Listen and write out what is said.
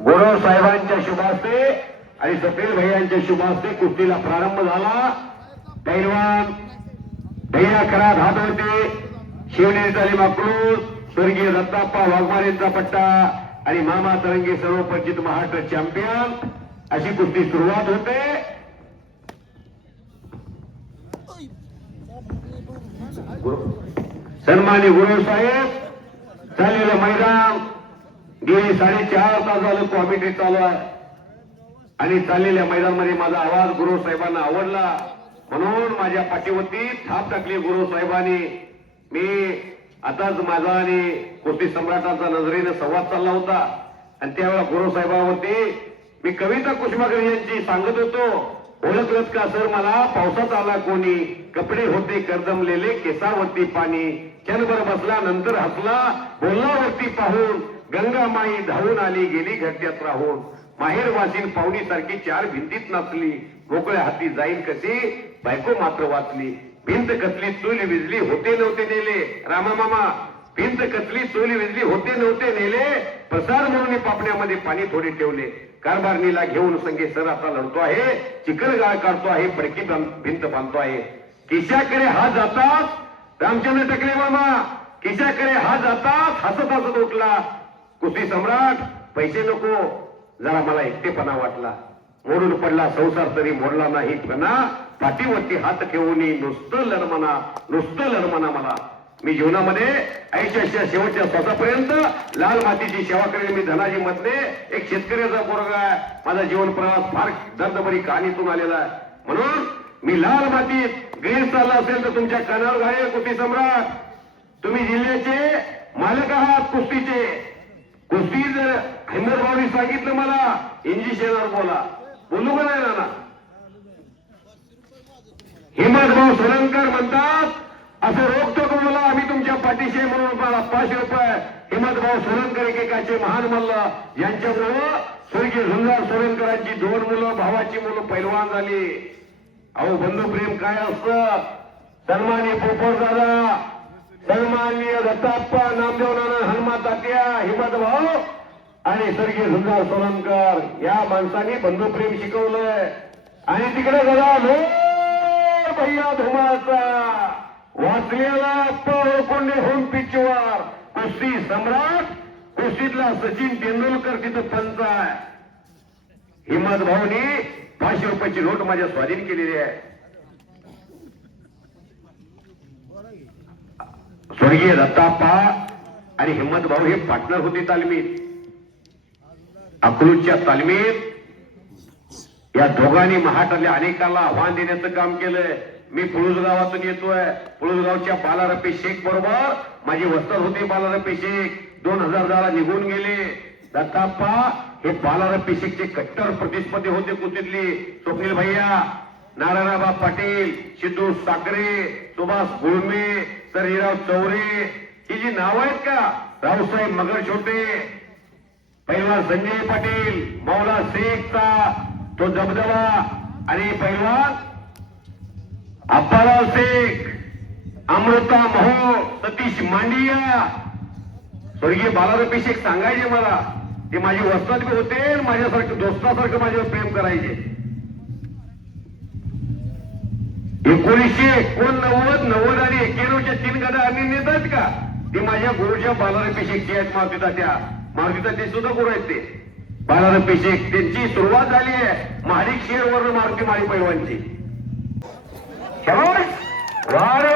गुरु साहेबांच्या शुभास्ते आणि सफेद भैयांच्या शुभास्ते कुस्तीला प्रारंभ झाला. पैलवान भैया खरा धादवते, शिवनेरी तालीम अकलूज, स्वर्गीय दत्ताप्पा वाघमारेंचा पट्टा आणि मामा तरंगे सर्वपरिचित महाराष्ट्र चॅम्पियन अशी कुस्ती सुरुवात होते. सन्मानी गुरु साहेब, चाललेलं मैदान गेली 4.5 तास झालं कॉमेंट्री चालू आहे आणि चाललेल्या मैदानामध्ये माझा आवाज गुरु साहेबांना आवडला म्हणून माझ्या पाठीवरती थाप टाकली गुरु साहेबांनी. मी आताच माझा आणि कुस्ती सम्राटांचा नजरेने संवाद चालला होता आणि त्यावेळेला गुरु साहेबांवरती मी कविता कुसुमाग्रज यांची सांगत होतो. ओळखलत का सर मला, पावसात आला कोणी, कपडे होते करदमलेले, केसावरती पाणी, क्षणभर बसला नंतर हसला, बोलण्यावरती पाहून, गंगा माई धावून आली गेली घरट्यात राहून, माहेर वासीन पाहुणी सारखी 4 भिंतीत नाचली, मोकळ्या हाती जाईन कशी, बायको मात्र वाचली, भिंत कसली चूल विजली होते नव्हते नेले, रामा मामा भिंत कसली चूल विजली होते नव्हते नेले, प्रसार म्हणून पापण्यामध्ये पाणी थोडे ठेवले, कारभारणीला घेऊन संगे सर आता लढतो आहे, चिखलगाळ काढतो आहे, पडकी भिंत बांधतो आहे, खिशाकडे हात जातात रामचंद्र टकले मामा, खिशाकडे हात जातात हसत हसत उठला, कुस्ती सम्राट पैसे नको जरा मला एकटेपणा वाटला, मोडून पडला संसार तरी मोडला नाही पणा, पाठीवरती हात ठेवून नुसतं लढमना, नुसतं लढमना मला. मी जीवनामध्ये आयुष्याच्या शेवटच्या श्वासापर्यंत लाल मातीची सेवा करेल. मी धनाजी मधले एक शेतकऱ्याचा पोरगा आहे. माझा जीवन प्रवास फार दर्दभरी कहाणीतून आलेला आहे म्हणून मी लाल मातीत गैर चालला असेल तर तुमच्या कानावर घाले. कुस्ती सम्राट तुम्ही जिल्ह्याचे मालक आहात कुस्तीचे. कुस्ती जर हिंमत भाऊनी सांगितलं मला इंजिशनवर बोला, बोलू का नाही ना? हिंमत भाऊ सोलनकर म्हणतात असं रोखतो का मला, आम्ही तुमच्या पाठीशी म्हणून मला 500 रुपये. हिंमत भाऊ सोलनकर एकेकाचे महान मल्ल यांच्यामुळं स्वर्गीय झुंजार सोलनकरांची 2 मुलं भावाची मुलं पैलवान झाली. अहो बंधू प्रेम काय असतं. सन्माननीय पोपट दादा, सन्माननीय दत्ताप्पा, नामदेव नाना, हनुमान तात्या, हिंमत भाऊ आणि स्वर्गीय झुंजार सोलनकर या माणसाने बंधू प्रेम शिकवलंय. आणि तिकडे बघा भैया धुमाचा वाचलेला कोंडे होम पिचवर कुस्ती सम्राट, कुस्तीतला सचिन तेंडुलकर तिथं पंच आहे. हिंमत भाऊनी 500 रुपयाची नोट माझ्या स्वाधीन केलेली आहे. स्वर्गीय दत्ताप्पा आणि हिंमत भाऊ हे पार्टनर होते तालमीत. अकलूजच्या तालमीत या दोघांनी महाटातल्या अनेकांना आव्हान देण्याचं काम केलंय. मी पुळूज गावातून येतोय. पुळूज गावच्या बालारपे शेख बरोबर माझी वस्तर होते. बालारपे शेख 2010 निघून गेले. दत्ताप्पा हे बालारपे शेखचे कट्टर प्रतिस्पर्धी होते कुस्तीतले. स्वप्नील भैया, नारायणबा पाटील, सिद्धू साखरे, सुभाष गुळमे, सर हिराव चौरे ही जी नाव आहेत का, रावसाहेब मगर छोटे, पैलवान संजय पाटील, मौला शेखचा तो दबदबा आणि पैलवान अप्पाराव शेख, अमृता महो, सतीश मांडिया, स्वर्गीय बालारपे शेख सांगायचे मला. ते माझी वस्तात बी होते, माझ्यासारखं दोस्तासारखं माझ्यावर प्रेम करायचे. 1989, 90 आणि 91च्या 3 गदा आम्ही नेतात का ते माझ्या गुरुच्या बालारपे शेखची आहेत. मारुती तात्या सुद्धा गुरु आहेत ते बालारपे शेख. त्यांची सुरुवात झाली आहे महाडिक शेरवरून मारुती माळी पैलवानची. वार